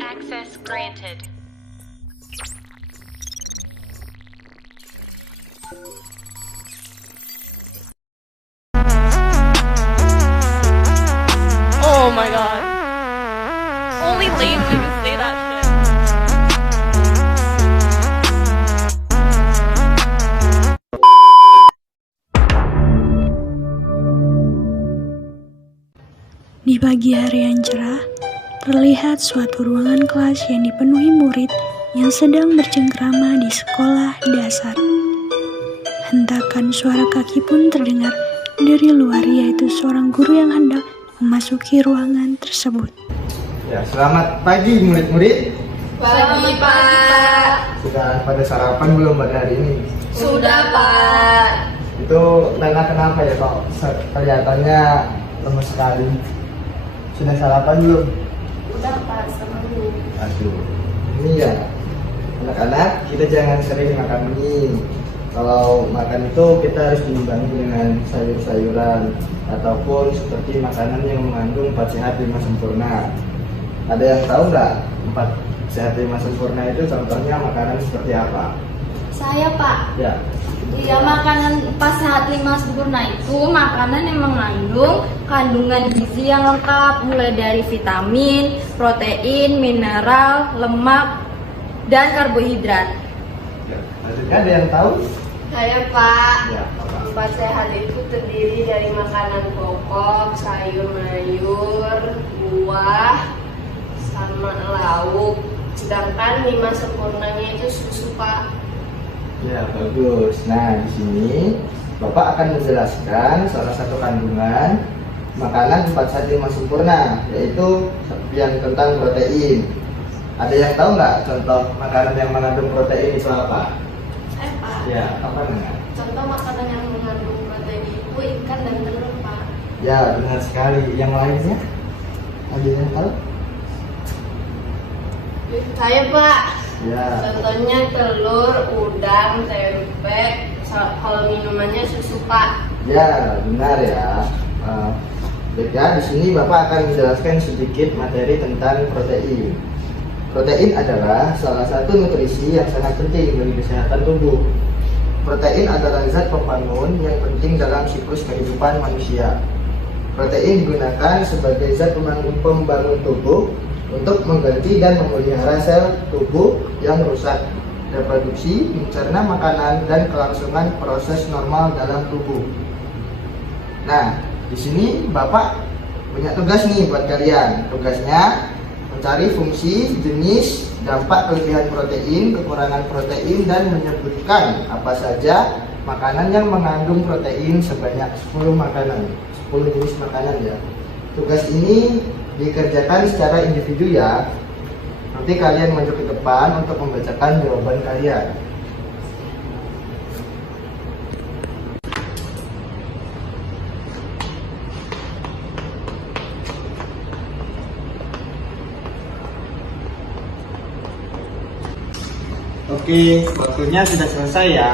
Access granted. Oh my god. Only lame niggas say that shit. Di pagi hari yang cerah, terlihat suatu ruangan kelas yang dipenuhi murid yang sedang bercengkrama di sekolah dasar. Hentakan suara kaki pun terdengar dari luar, yaitu seorang guru yang hendak memasuki ruangan tersebut. Ya, selamat pagi murid-murid. Pagi, Pak. Sudah pada sarapan belum pada hari ini? Sudah, Pak. Itu Lena kenapa ya kok kelihatannya lemes sekali? Sudah sarapan belum? Sudah, Pak. Seminggu. Aduh, ini ya anak-anak kita jangan sering makan mie. Kalau makan itu kita harus diimbangi dengan sayur-sayuran ataupun seperti makanan yang mengandung 4 sehat 5 sempurna. Ada yang tahu nggak 4 sehat 5 sempurna itu contohnya makanan seperti apa? Saya, Pak. Ya, Dia makanan pas sehat 5 sempurna itu makanan yang mengandung kandungan gizi yang lengkap, mulai dari vitamin, protein, mineral, lemak, dan karbohidrat. ya. Selanjutnya ada yang tahu? Saya, Pak. Ya, apa? 4 sehat itu terdiri dari makanan pokok, sayur-mayur, buah, sama lauk. Sedangkan 5 sempurnanya itu susu, Pak. Ya, bagus. Nah, di sini Bapak akan menjelaskan salah satu kandungan makanan 4 sehat 5 sempurna, yaitu yang tentang protein. Ada yang tahu nggak contoh makanan yang mengandung protein itu apa? Pak. Ya, apa namanya? Contoh makanan yang mengandung protein itu ikan dan telur, Pak. Ya, benar sekali. Yang lainnya? Ada yang tahu? Saya, Pak. Ya, Contohnya telur, udang, tempe. Kalau minumannya susu, Pak. ya benar ya. Baik ya, di sini Bapak akan menjelaskan sedikit materi tentang protein. Protein adalah salah satu nutrisi yang sangat penting bagi kesehatan tubuh. Protein adalah zat pembangun yang penting dalam siklus kehidupan manusia. Protein digunakan sebagai zat pembangun tubuh untuk mengganti dan memelihara sel tubuh yang rusak, reproduksi, mencerna makanan, dan kelangsungan proses normal dalam tubuh. Nah, di sini Bapak punya tugas nih buat kalian. Tugasnya mencari fungsi, jenis, dampak kelebihan protein, kekurangan protein, dan menyebutkan apa saja makanan yang mengandung protein sebanyak 10 makanan, 10 jenis makanan ya. Tugas ini dikerjakan secara individu ya. Nanti kalian maju ke depan untuk membacakan jawaban kalian. Oke, waktunya sudah selesai ya.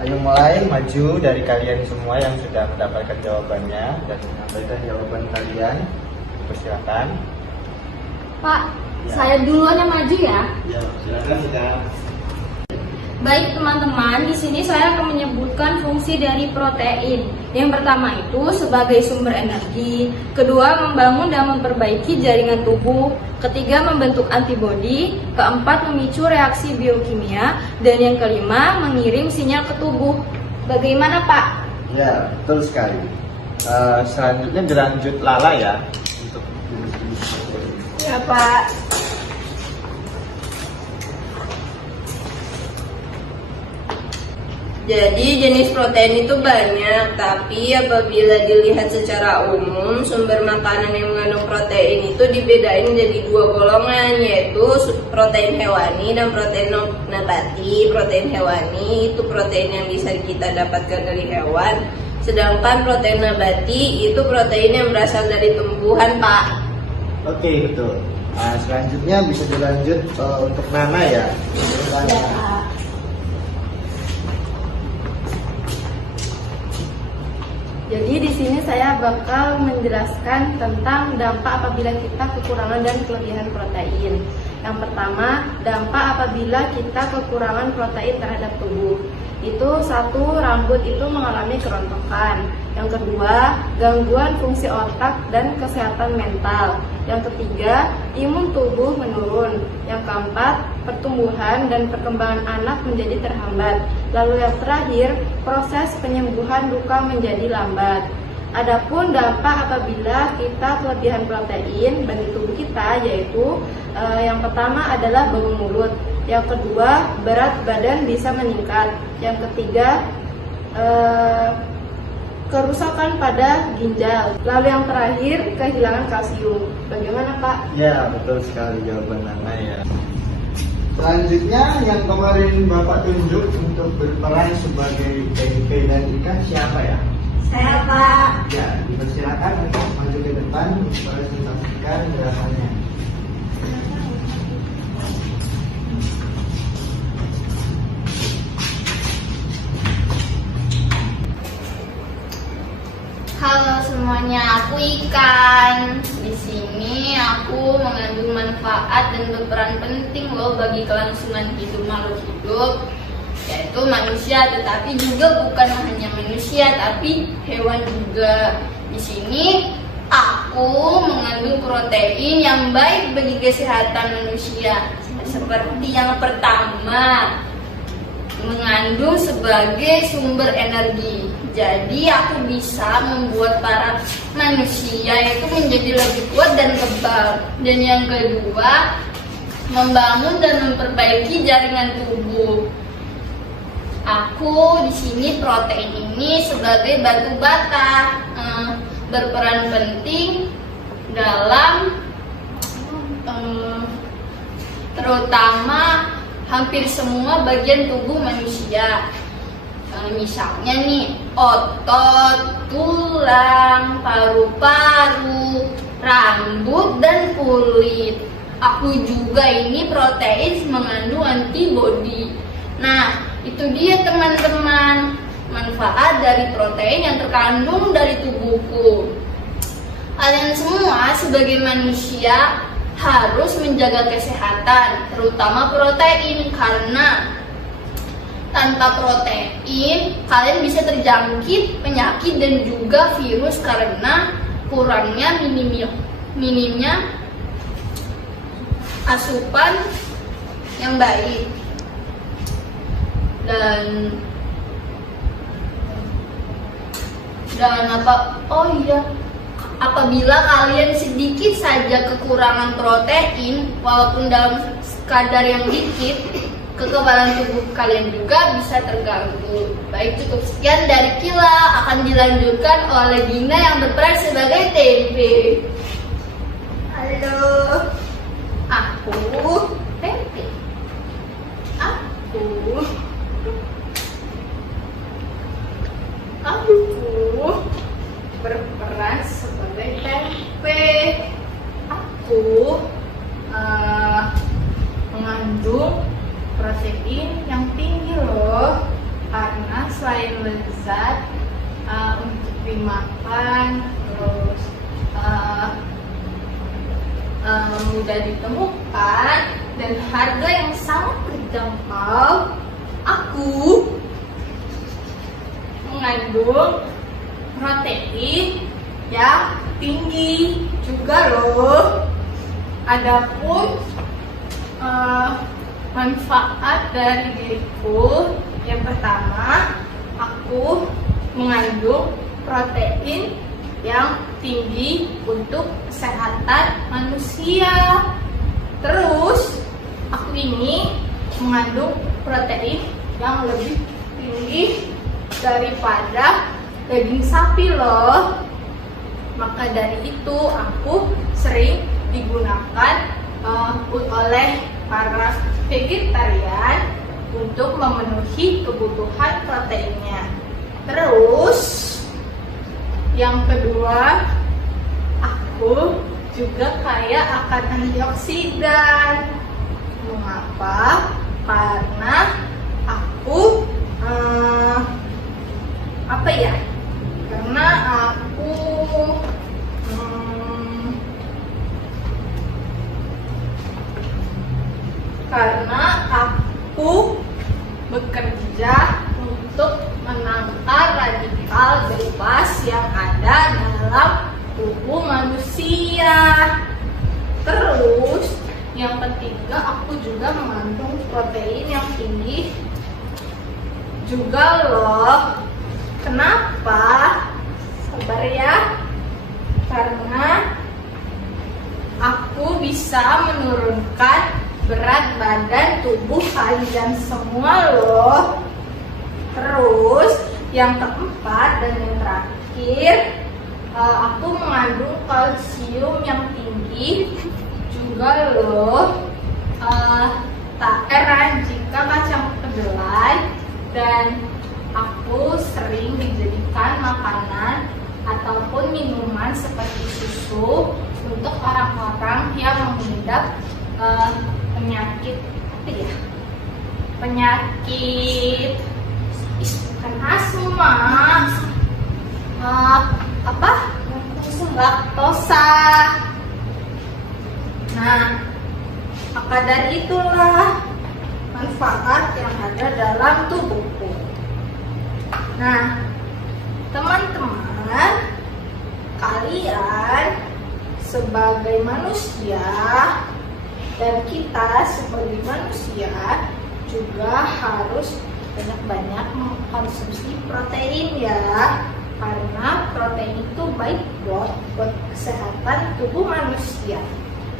Ayo mulai maju dari kalian semua yang sudah mendapatkan jawabannya dan menyampaikan jawaban kalian. Persilakan. Pak, Ya. saya duluan yang maju ya. Ya, silakan sudah. Baik teman-teman, di sini saya akan menyebutkan fungsi dari protein. Yang pertama itu sebagai sumber energi, kedua membangun dan memperbaiki jaringan tubuh, ketiga membentuk antibodi, keempat memicu reaksi biokimia, dan yang kelima mengirim sinyal ke tubuh. Bagaimana, Pak? Ya, betul sekali. Selanjutnya berlanjut Lala ya. Untuk Ya, Pak. Jadi jenis protein itu banyak, tapi apabila dilihat secara umum, sumber makanan yang mengandung protein itu dibedain jadi 2 golongan, yaitu protein hewani dan protein nabati. Protein hewani itu protein yang bisa kita dapatkan dari hewan, sedangkan protein nabati itu protein yang berasal dari tumbuhan, Pak. Oke, betul. Selanjutnya bisa dilanjut untuk Nana ya. Ya. Jadi di sini saya bakal menjelaskan tentang dampak apabila kita kekurangan dan kelebihan protein. Yang pertama, dampak apabila kita kekurangan protein terhadap tubuh. Itu satu, rambut itu mengalami kerontokan. Yang kedua, gangguan fungsi otak dan kesehatan mental. Yang ketiga, imun tubuh menurun. Yang keempat, pertumbuhan dan perkembangan anak menjadi terhambat. Lalu yang terakhir, proses penyembuhan luka menjadi lambat. Adapun dampak apabila kita kelebihan protein bagi tubuh kita yaitu yang pertama adalah bau mulut, yang kedua berat badan bisa meningkat, yang ketiga kerusakan pada ginjal, lalu yang terakhir kehilangan kalsium. Bagaimana Pak? Ya, betul sekali jawaban Nana ya. Selanjutnya yang kemarin Bapak tunjuk untuk berperan sebagai tempe dan ikan siapa ya? Saya Pak. Ya, dipersilakan untuk maju ke depan untuk presentasikan gerakannya. Halo semuanya, aku Ikan. Di sini aku mengandung manfaat dan berperan penting loh bagi kelangsungan hidup makhluk hidup, yaitu manusia, tetapi juga bukan hanya manusia, tapi hewan juga. Di sini aku mengandung protein yang baik bagi kesehatan manusia. Seperti yang pertama, mengandung sebagai sumber energi. Jadi aku bisa membuat para manusia itu menjadi lebih kuat dan kebal. Dan yang kedua, membangun dan memperbaiki jaringan tubuh. Aku di sini protein ini sebagai batu bata, berperan penting dalam terutama hampir semua bagian tubuh manusia. Misalnya nih, otot, tulang, paru-paru, rambut, dan kulit. Aku juga ini protein mengandung antibodi. Nah, itu dia teman-teman, manfaat dari protein yang terkandung dari tubuhku. Kalian semua sebagai manusia harus menjaga kesehatan, terutama protein, karena tanpa protein kalian bisa terjangkit penyakit dan juga virus karena kurangnya minimnya asupan yang baik. Dan apabila kalian sedikit saja kekurangan protein walaupun dalam kadar yang dikit, kekebalan tubuh kalian juga bisa terganggu. Baik, cukup sekian dari Kila, akan dilanjutkan oleh Gina yang berperan sebagai Tempe. Halo, aku Tempe. Aku berperan sebagai Tempe. Aku mengandung protein yang tinggi loh, karena selain lezat untuk dimakan, terus mudah ditemukan dan harga yang sangat terjangkau, aku mengandung protein yang tinggi juga loh. Adapun manfaat dari diriku, yang pertama, aku mengandung protein yang tinggi untuk kesehatan manusia. Terus aku ini mengandung protein yang lebih tinggi daripada daging sapi loh. Maka dari itu aku sering digunakan oleh para vegetarian untuk memenuhi kebutuhan proteinnya. Terus yang kedua, aku juga kaya akan antioksidan. Mengapa? Karena aku karena aku bekerja untuk menangkal radikal bebas yang ada dalam tubuh manusia. Terus yang ketiga, aku juga mengandung protein yang tinggi juga loh. Kenapa? Sabar ya. Karena aku bisa menurunkan berat badan tubuh kalian semua loh. Terus yang keempat dan yang terakhir, aku mengandung kalsium yang tinggi juga loh. Tak heran jika kacang kedelai dan aku sering dijadikan makanan ataupun minuman seperti susu untuk orang-orang yang mengidap penyakit bukan asma, laktosa. Nah, maka dari itulah manfaat yang ada dalam tubuhku. Nah, teman-teman, kalian sebagai manusia dan kita sebagai manusia juga harus banyak-banyak mengkonsumsi protein ya, karena protein itu baik buat kesehatan tubuh manusia.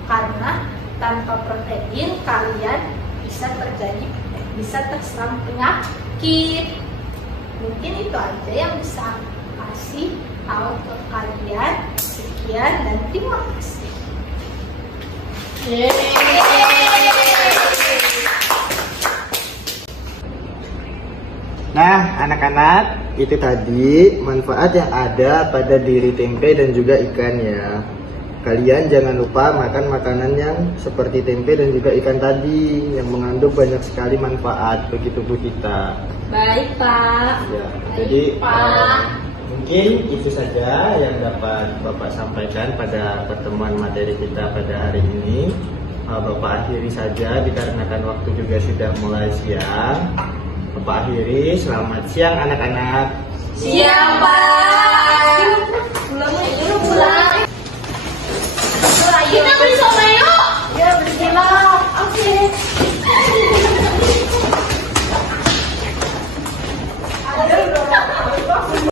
Karena tanpa protein kalian bisa terserang penyakit. Mungkin itu aja yang bisa kasih tahu ke kalian. Sekian dan terima kasih. Nah, anak-anak, itu tadi manfaat yang ada pada diri tempe dan juga ikan ya. Kalian jangan lupa makan makanan yang seperti tempe dan juga ikan tadi, yang mengandung banyak sekali manfaat bagi tubuh kita. Baik, Pak. Ya, Baik, jadi Pak. mungkin itu saja yang dapat Bapak sampaikan pada pertemuan materi kita pada hari ini. Bapak akhiri saja dikarenakan waktu juga sudah mulai siang. Bapak akhiri, selamat siang anak-anak. Siang, Pak.